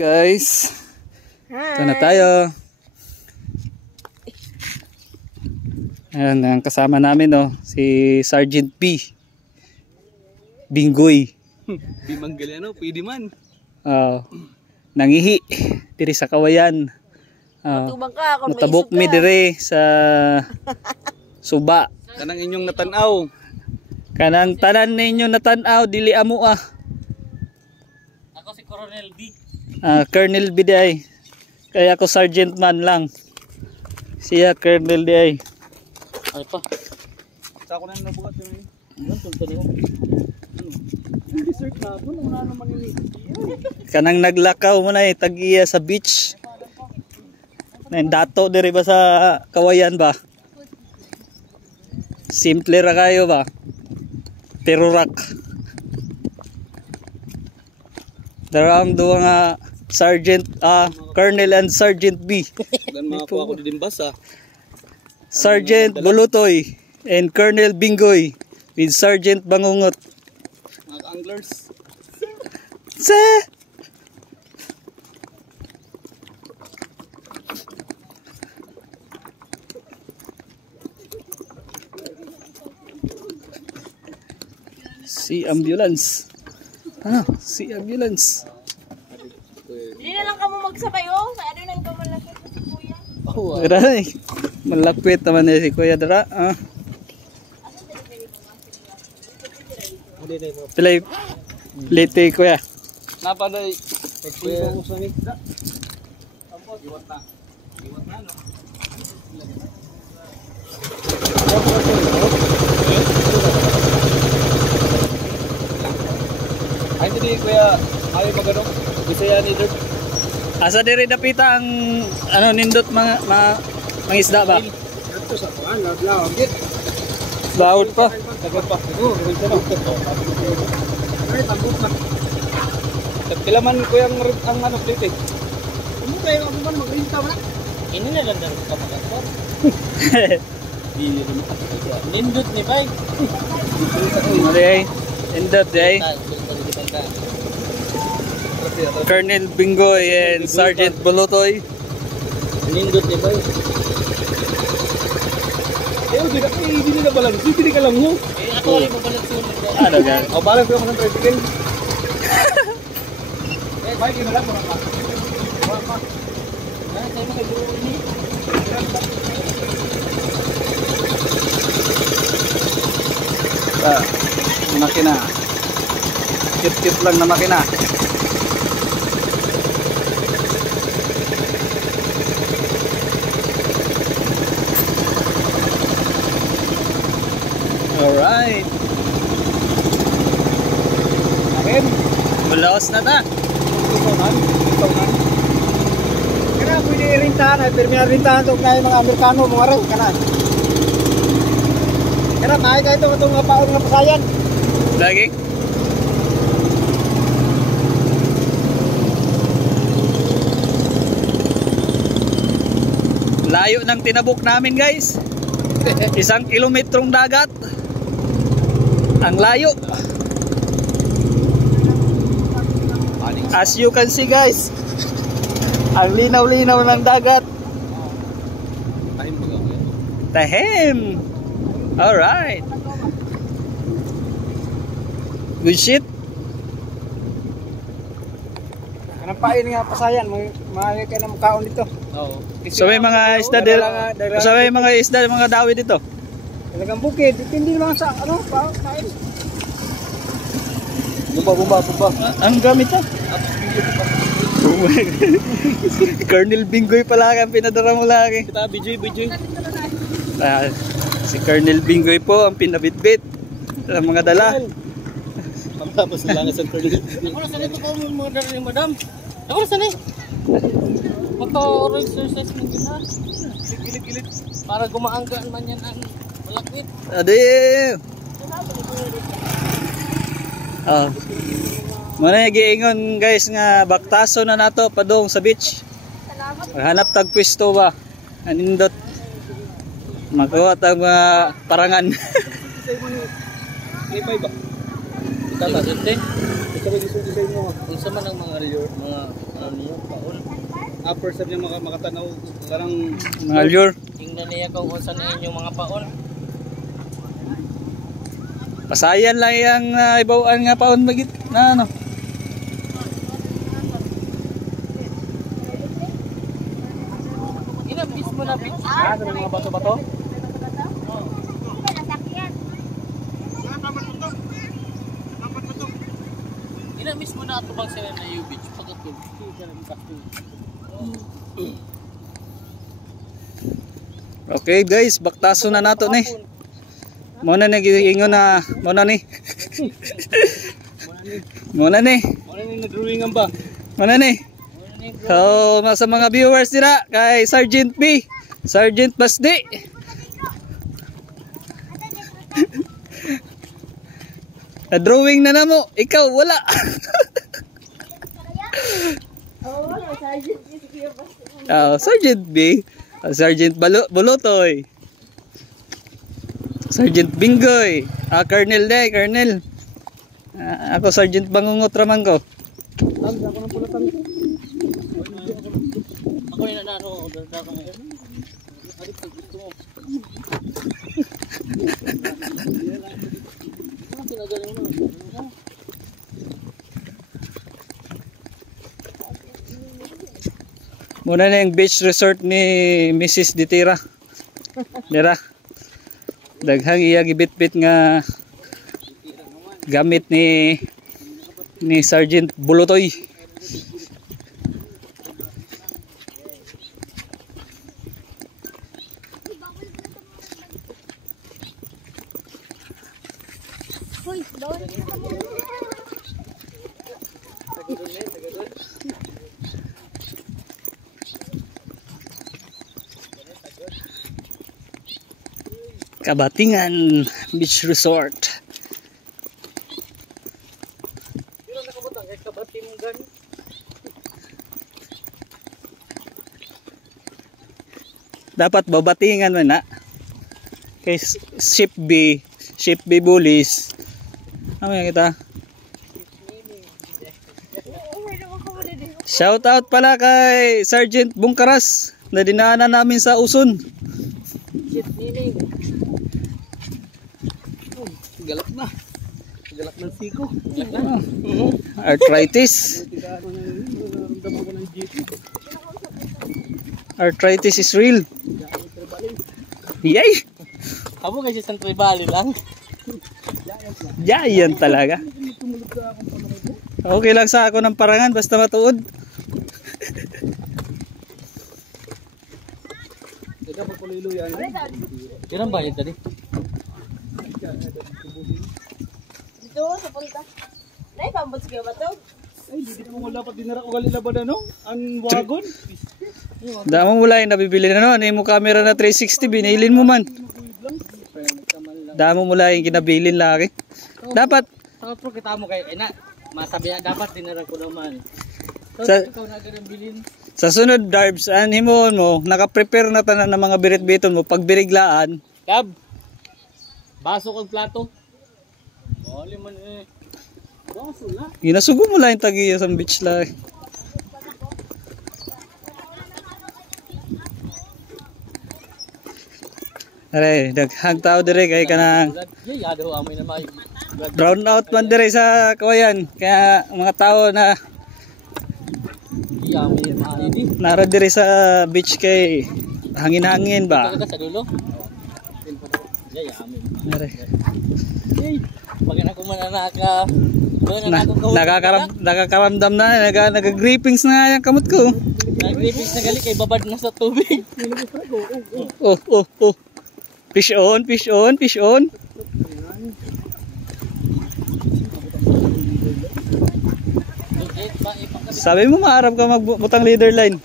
Guys, Hi. ito na tayo. Ayan, ang kasama namin si Sergeant B. Bingoy. Bimanggali pwede man. Nangihi diri sa Kawayan. Matubang ka kung may Natabok isog mi ka. diri sa Suba. Kanang inyong natanaw. Kanang tanan ninyo natanaw dili amo Ako si Colonel B. Colonel B day. Kaya ako Sergeant man lang. Siya Colonel day. Ay pa. Sa ako nang nabuhat yun. Ano tulto niyo? Hindi sir na doon wala naman ini. Kanang naglakaw mo na tag-iya sa beach. Dato diri ba sa Kawayan ba? Simple ra kayo ba? Pero rak. Darang duwa nga Sergeant Colonel and Sergeant B. Dan makakuha ko din basa. Sergeant Bulutoy and Colonel Bingoy with Sergeant Bangungot. Mga anglers. Se! Si ambulance. Si ambulance. Hindi na lang kamo magsakay Ano nang kamalaki ko si kuya. Oh, Aray, malapit naman na si Kuya Dara. Pilay, late Kuya. napaday. Kuya ko sa ni. Ampo giwat na. Giwat na no. Ay hindi kuya, ay magano? Bisaya ni Dirk. Asa diri dapita ang nindot mga isda ba? Dito sa kuan, laglaw git. Laut pa. Dapat pa. Ay tambok na. Kailaman ko yung ang plate eh. Ano kayo ako man magrinta ba? Ini na lang daw ka magakot. Di nindot ni bay. Mali, indot day. Colonel Bingoy and Sergeant Bulutoy. Nindot ni bay. Hindi na balang. Hindi ka lang mo. Ako ay mabalat sulit. Ano gan? O balang ko ng tricycle. Bay, ginalang mo na pa. Pa. Ay, tayo makaguro ini. Makina. Tip-tip lang na makina. Alright. Akin. Bulaos na ta. Kaya pwede irintahan ay terminal rintahan ito kaya mga Amerikano mga rin kana. Kaya tayo kayo itong mga paon nga pasayan. Lagi. Layo ng tinabok namin guys. 1 kilometrong dagat. Ang layo. As you can see guys, ang linaw-linaw ng dagat. Tahem. Alright. Good shit. Anong pain nga pasayan, maayo kayo ng kaon dito. Oo. So may mga isda mga dawi dito. Talagang bukid, hindi naman sa pain. Bumba. Ang gamit ah. Colonel Bingoy pala ang pinadala mo lagi. Kita BJ. Si Colonel Bingoy po ang pinabitbit ng mga dala. Tapos lang sa Colonel. Ako na sanay ko mga dala ni madam. Ako na sanay. Motor exercise mo na. Gilit. Para gumaanggaan man yan ang malakwit. Ade. Muna giingon guys nga baktaso na nato padong sa beach. Hanap tag pwesto ba? Anindot. Makuha tag mga parangan. Ipay ba? Tata, Sabay design mo. Kung sa man ang mga lure, mga ano niyo, paon. Upper sab niya makatanaw karang Mga lure. Tingnan niya kung unsa na inyong mga paon. Pasayan lang yung ibawaan nga paon magit na ano. Ina mismo na bitch. sa mga bato-bato. Ina mismo na atubang sila na yung bitch pagkatulog. Okay guys, baktaso na nato ni. Muna ni giingon na muna ni. Muna ni. Ano ni na-drawingan ba? Muna ni. So, sa mga viewers nila kay Sergeant B, Sergeant Basdi. Na-drawing na namo, ikaw wala. Sergeant B, Sergeant Bulutoy, Sergeant Bingoy, Colonel de, Colonel. Ako Sergeant Bangungot raman ko. Ako rin na ano, dagdagan mo. Ari pag gusto mo. Pinagaling mo. Muna na yung beach resort ni Mrs. Ditira. Dira. Daghang iya gibit-bit nga gamit ni Sergeant Bulutoy. Kabatingan Beach Resort. Dapat babatingan man na. Kay Ship B Bullies. Ano yan kita? Shout out pala kay Sergeant Bungkaras na dinaanan namin sa Uson. Galak na. Galak ng siko. Arthritis. Arthritis is real. Yay! Abo kasi sa tribali lang. Yan talaga. Okay lang sa ako ng parangan basta matuod. Teka pagpulilu yan. Yan ang bayad tadi. Dito sa punta. Nay, pambot siya ba to? Ay, di mo dapat dinara ko galila ba no? Ang wagon. Damo mula yung nabibili na no. Ano mo camera na 360 binilin mo man. Damo mula yung kinabilin lagi. Dapat Sa pro kita mo kay ina, masabi na dapat dinara ko naman. So, Sa- ikaw na ganang bilin. sa sunod darbs an himon mo naka-prepare na tanan ng mga birit-biton mo pag biriglaan. Kab. Baso kag plato. Oli man eh. Baso na. Ginasugo mo lang yung tagiya sa beach lang. Aray, daghang tao dire kay kanang Yay, ado amoy na may. brown out man dire sa kawayan. Kaya mga tao na Amoy maayo di. nara dire sa beach kay hangin-hangin ba. Ka sa dulo. Yay, amoy. Aray. Yay. Pag ako mananaka. Nakakaramdam na, nag-grippings na yung kamot ko. Nag-gripings na gali kay babad na sa tubig. Oh. Fish on, fish on, fish on. Sabi mo maarap ka magbutang leader line.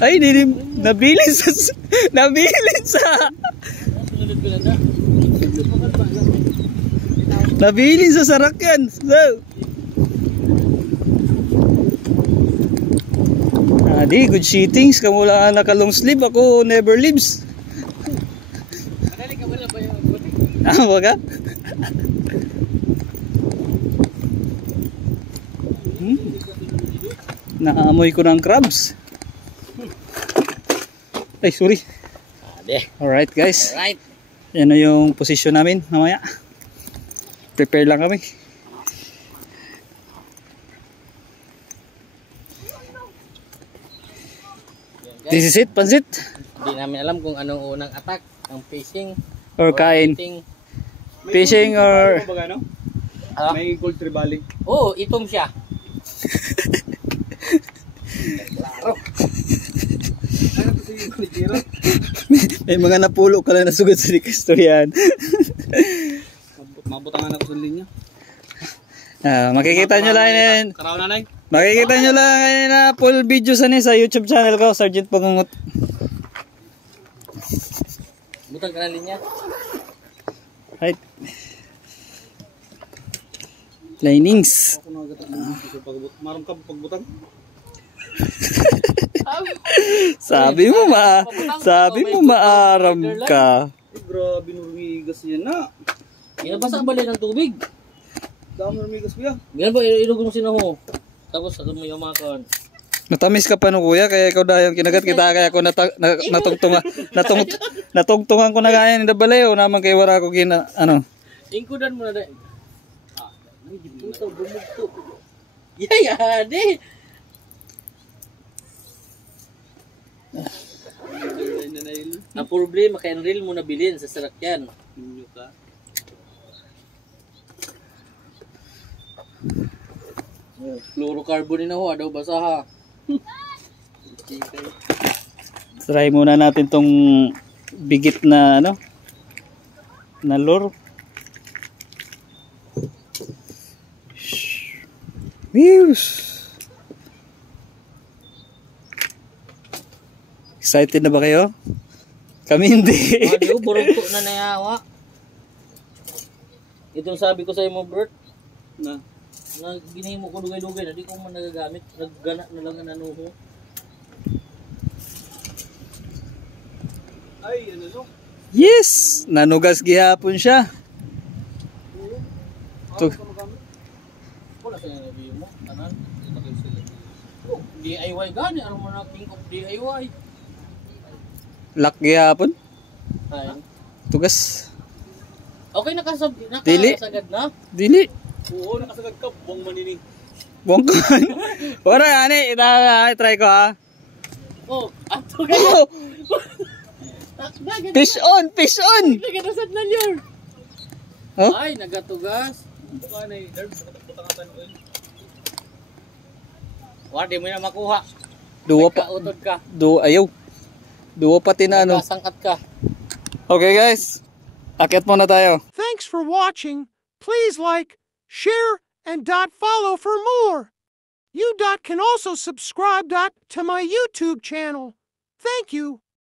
Ay, nabilin sa sarakyan. So, di good sheetings. Kamu lang naka long sleeve. Ako never leaves. Dali ka wala Amo ka? Naamoy ko ng crabs. Ay, sorry. Alright guys. Alright. Yan na yung posisyon namin mamaya. Prepare lang kami. This is it, pansit? Hindi namin alam kung anong unang attack. Ang fishing. Or kain. Fishing or... Ah? May gold tribali. Oo, itom siya. May mga napulo ka lang na sugod sa likastoryan. Mabutangan ako sa linya. Makikita nyo lang yun. Karaw nanay. Makikita nyo lang yun na full video sa YouTube channel ko, Sergeant Pagungot. Butang ka na linya. Right. Linings. Maram ka pagbutang. Sabi mo maaram ka. Grabe numigas yan na. Ginabasa ba ng tubig? Dami numigas kuya. Ganyan ba, ilugong sinaho. Tapos alam mo yung mga kan. Natamis ka pa no kuya, kaya ikaw dahil kinagat kita, kaya ako natungtungan ko na kaya ni Dabalayo naman kay wala ko gina, ano. Ingkudan mo na dahil. Ito, bumugto. Yaya, di. Ang problema, kaya reel mo na bilhin sa sarakyan. Inyo ka. Fluorocarbon na ho, daw basa ha. Try muna natin tong bigit na ano na lure. Views. Excited na ba kayo? Kami hindi. Adiyo, burugto na nayawa. Itong sabi ko sa mo, Bert, Na. na ginihimo ko dugay-dugay na di ko man nagagamit. Naggana na lang ang anuho. Ay, ano no? Yes, nanugas gihapon siya. To, Wala sa review mo, tanan. Oh, DIY gani, ano mo na king of DIY. lak gihapon. Ay. Tugas. Okay, Dili. nakasagad na. Dili. Oo, nakasagad ka. Buwang manining. Bongkon. Ora ani, try ko ha. Oh, ato kayo. Fish on, fish on. Nagadasad na yun. Oh? Ay, nagatugas. Baka na yung nerves. Nakaputangatan ko yun. Wala, di mo na makuha. Duwa pa. Kautod ka. Ayaw. Duwa pati na ano. Kasangkat ka. Okay guys. Akyat muna tayo. Thanks for watching. Please like, share, and follow for more. You can also subscribe to my YouTube channel. Thank you.